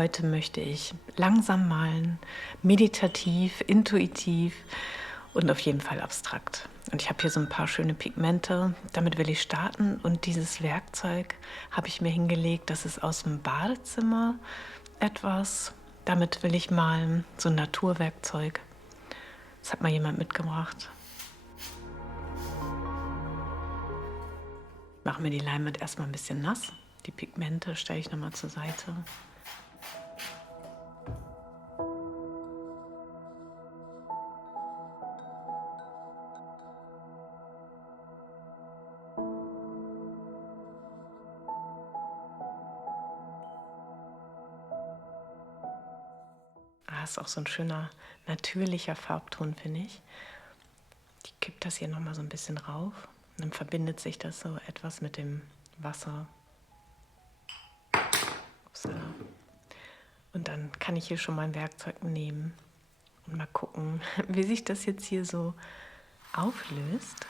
Heute möchte ich langsam malen, meditativ, intuitiv und auf jeden Fall abstrakt. Und ich habe hier so ein paar schöne Pigmente, damit will ich starten. Und dieses Werkzeug habe ich mir hingelegt, das ist aus dem Badezimmer etwas. Damit will ich malen, so ein Naturwerkzeug. Das hat mal jemand mitgebracht. Ich mache mir die Leinwand erstmal ein bisschen nass. Die Pigmente stelle ich nochmal zur Seite. Ist auch so ein schöner, natürlicher Farbton, finde ich. Ich kippe das hier nochmal so ein bisschen rauf. Und dann verbindet sich das so etwas mit dem Wasser. Upsala. Und dann kann ich hier schon mein Werkzeug nehmen und mal gucken, wie sich das jetzt hier so auflöst.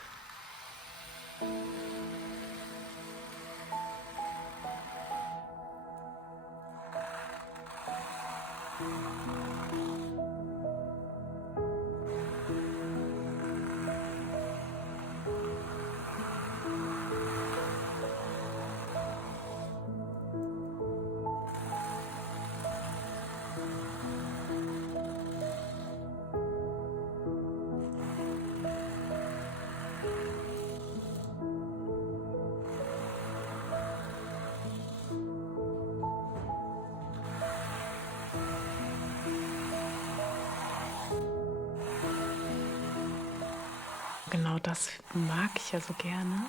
Genau das mag ich ja so gerne.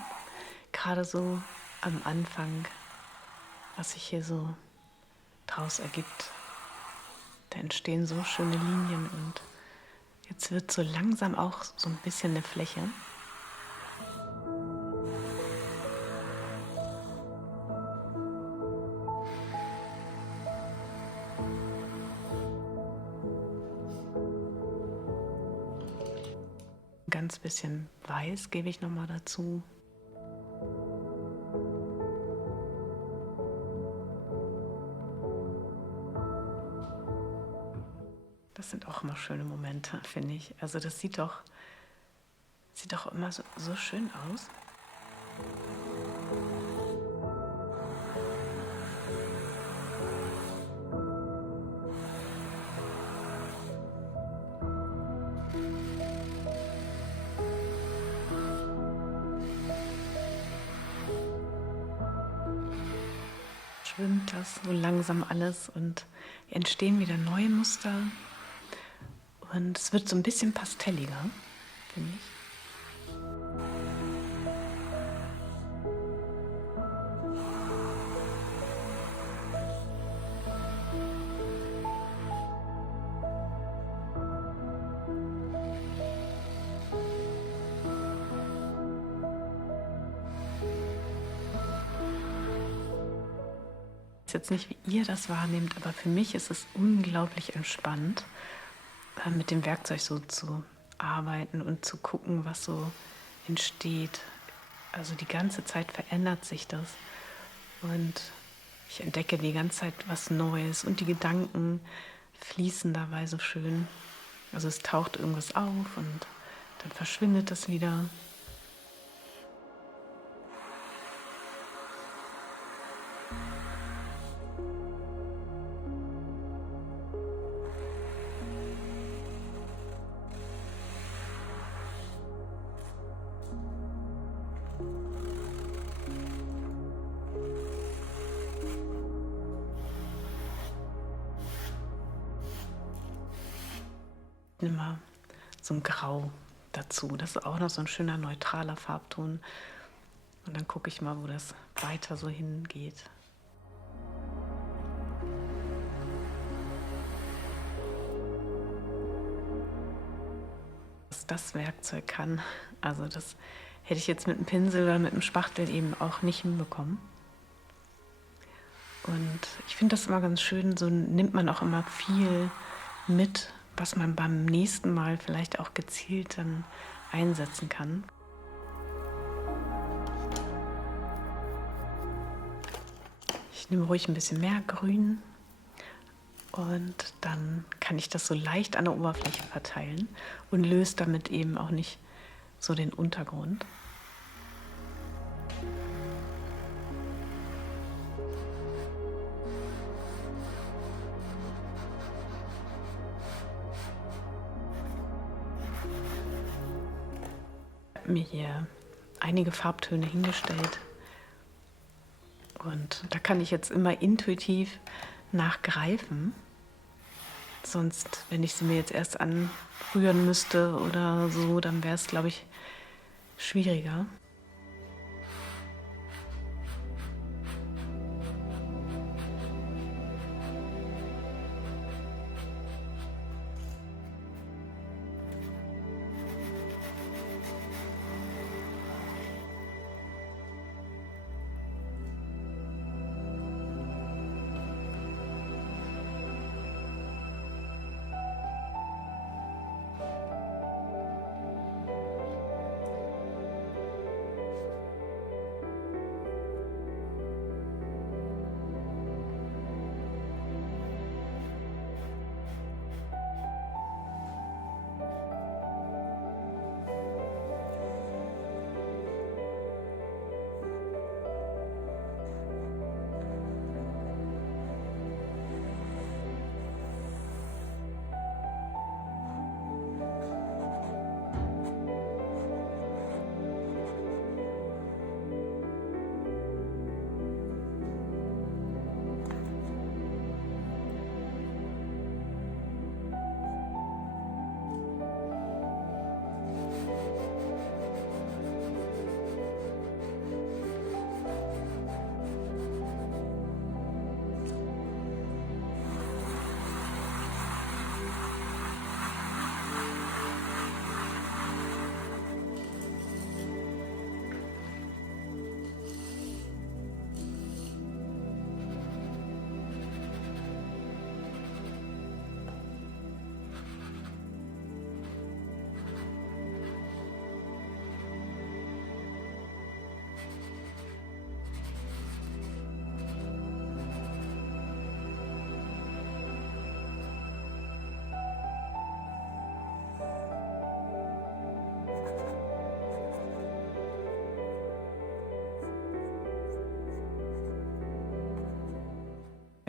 Gerade so am Anfang, was sich hier so draus ergibt. Da entstehen so schöne Linien und jetzt wird so langsam auch so ein bisschen eine Fläche. Ein ganz bisschen Weiß gebe ich nochmal dazu. Das sind auch immer schöne Momente, finde ich. Also das sieht doch immer so schön aus. Schwimmt das so langsam alles und entstehen wieder neue Muster. Und es wird so ein bisschen pastelliger, finde ich. Ich weiß jetzt nicht, wie ihr das wahrnehmt, aber für mich ist es unglaublich entspannt, mit dem Werkzeug so zu arbeiten und zu gucken, was so entsteht. Also die ganze Zeit verändert sich das und ich entdecke die ganze Zeit was Neues und die Gedanken fließen dabei so schön. Also es taucht irgendwas auf und dann verschwindet das wieder. Ich nehme mal so ein Grau dazu. Das ist auch noch so ein schöner neutraler Farbton. Und dann gucke ich mal, wo das weiter so hingeht. Was das Werkzeug kann, also das hätte ich jetzt mit einem Pinsel oder mit einem Spachtel eben auch nicht hinbekommen. Und ich finde das immer ganz schön, so nimmt man auch immer viel mit, was man beim nächsten Mal vielleicht auch gezielt dann einsetzen kann. Ich nehme ruhig ein bisschen mehr Grün, Und dann kann ich das so leicht an der Oberfläche verteilen und löse damit eben auch nicht so den Untergrund. Ich habe mir hier einige Farbtöne hingestellt und da kann ich jetzt immer intuitiv nachgreifen. Sonst, wenn ich sie mir jetzt erst anrühren müsste oder so, dann wäre es, glaube ich, schwieriger.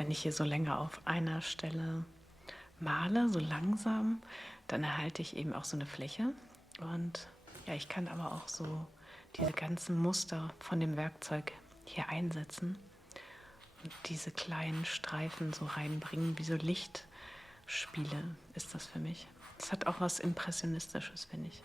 Wenn ich hier so länger auf einer Stelle male, so langsam, dann erhalte ich eben auch so eine Fläche. Und ja, ich kann aber auch so diese ganzen Muster von dem Werkzeug hier einsetzen und diese kleinen Streifen so reinbringen, wie so Lichtspiele ist das für mich. Das hat auch was Impressionistisches, finde ich.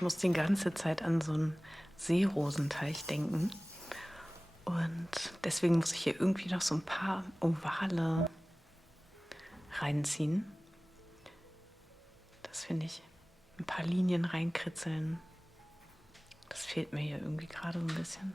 Ich muss die ganze Zeit an so einen Seerosenteich denken. Und deswegen muss ich hier irgendwie noch so ein paar Ovale reinziehen. Das finde ich. Ein paar Linien reinkritzeln. Das fehlt mir hier irgendwie gerade so ein bisschen.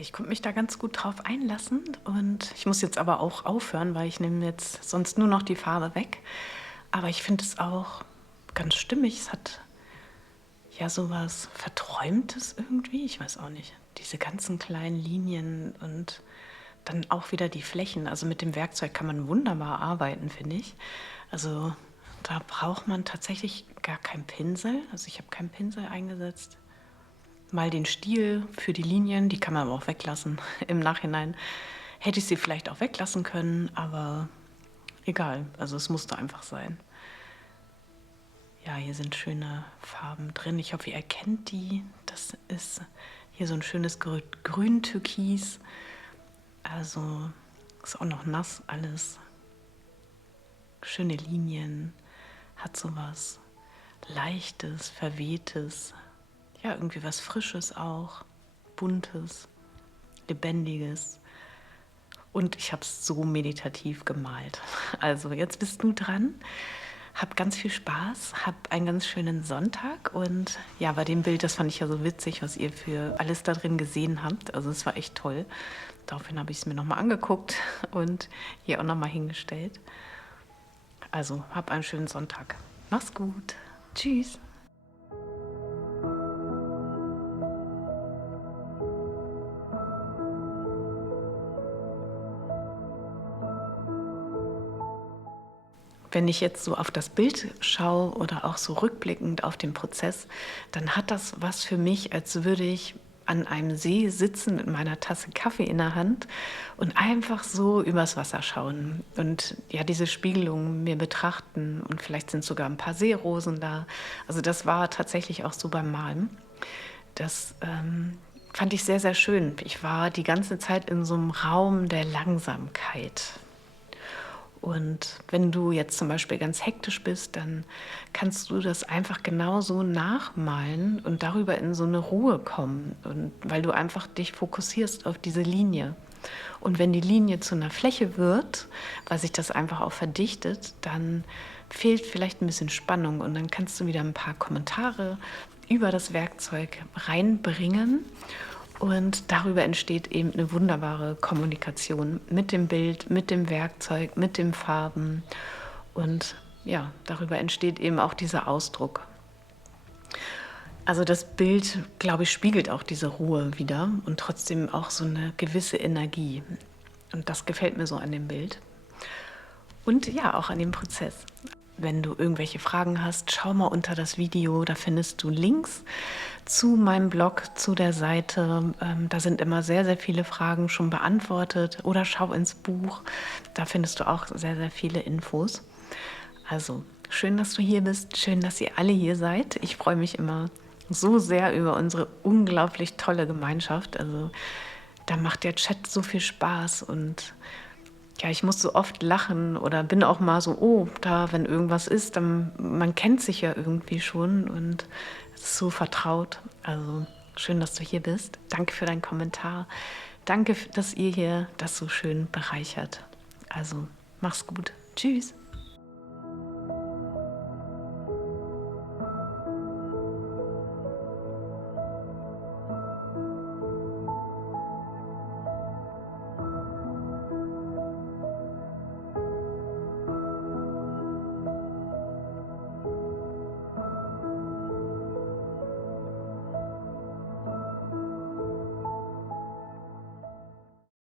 Ich konnte mich da ganz gut drauf einlassen und ich muss jetzt aber auch aufhören, weil ich nehme jetzt sonst nur noch die Farbe weg. Aber ich finde es auch ganz stimmig. Es hat ja sowas Verträumtes irgendwie. Ich weiß auch nicht. Diese ganzen kleinen Linien und dann auch wieder die Flächen. Also mit dem Werkzeug kann man wunderbar arbeiten, finde ich. Also da braucht man tatsächlich gar keinen Pinsel. Also ich habe keinen Pinsel eingesetzt. Mal den Stiel für die Linien, die kann man aber auch weglassen. Im Nachhinein hätte ich sie vielleicht auch weglassen können, aber egal. Also es musste einfach sein. Ja, hier sind schöne Farben drin. Ich hoffe, ihr erkennt die. Das ist hier so ein schönes Grün-Türkis. Also ist auch noch nass alles. Schöne Linien. Hat so was Leichtes, Verwehtes. Ja, irgendwie was Frisches auch. Buntes, Lebendiges. Und ich habe es so meditativ gemalt. Also jetzt bist du dran. Hab ganz viel Spaß, hab einen ganz schönen Sonntag und ja, bei dem Bild, das fand ich ja so witzig, was ihr für alles da drin gesehen habt. Also es war echt toll. Daraufhin habe ich es mir nochmal angeguckt und hier auch nochmal hingestellt. Also hab einen schönen Sonntag. Mach's gut. Tschüss. Wenn ich jetzt so auf das Bild schaue oder auch so rückblickend auf den Prozess, dann hat das was für mich, als würde ich an einem See sitzen mit meiner Tasse Kaffee in der Hand und einfach so übers Wasser schauen und ja, diese Spiegelung mir betrachten und vielleicht sind sogar ein paar Seerosen da. Also das war tatsächlich auch so beim Malen. Das fand ich sehr, sehr schön. Ich war die ganze Zeit in so einem Raum der Langsamkeit. Und wenn du jetzt zum Beispiel ganz hektisch bist, dann kannst du das einfach genauso nachmalen und darüber in so eine Ruhe kommen. Und weil du einfach dich fokussierst auf diese Linie. Und wenn die Linie zu einer Fläche wird, weil sich das einfach auch verdichtet, dann fehlt vielleicht ein bisschen Spannung und dann kannst du wieder ein paar Kommentare über das Werkzeug reinbringen. Und darüber entsteht eben eine wunderbare Kommunikation mit dem Bild, mit dem Werkzeug, mit den Farben. Und ja, darüber entsteht eben auch dieser Ausdruck. Also das Bild, glaube ich, spiegelt auch diese Ruhe wieder und trotzdem auch so eine gewisse Energie. Und das gefällt mir so an dem Bild. Und ja, auch an dem Prozess. Wenn du irgendwelche Fragen hast, schau mal unter das Video, da findest du Links zu meinem Blog, zu der Seite. Da sind immer sehr, sehr viele Fragen schon beantwortet. Oder schau ins Buch, da findest du auch sehr, sehr viele Infos. Also schön, dass du hier bist, schön, dass ihr alle hier seid. Ich freue mich immer so sehr über unsere unglaublich tolle Gemeinschaft. Also da macht der Chat so viel Spaß und ja, ich muss so oft lachen oder bin auch mal so, oh, da, wenn irgendwas ist, dann, man kennt sich ja irgendwie schon und es ist so vertraut. Also schön, dass du hier bist. Danke für deinen Kommentar. Danke, dass ihr hier das so schön bereichert. Also mach's gut. Tschüss.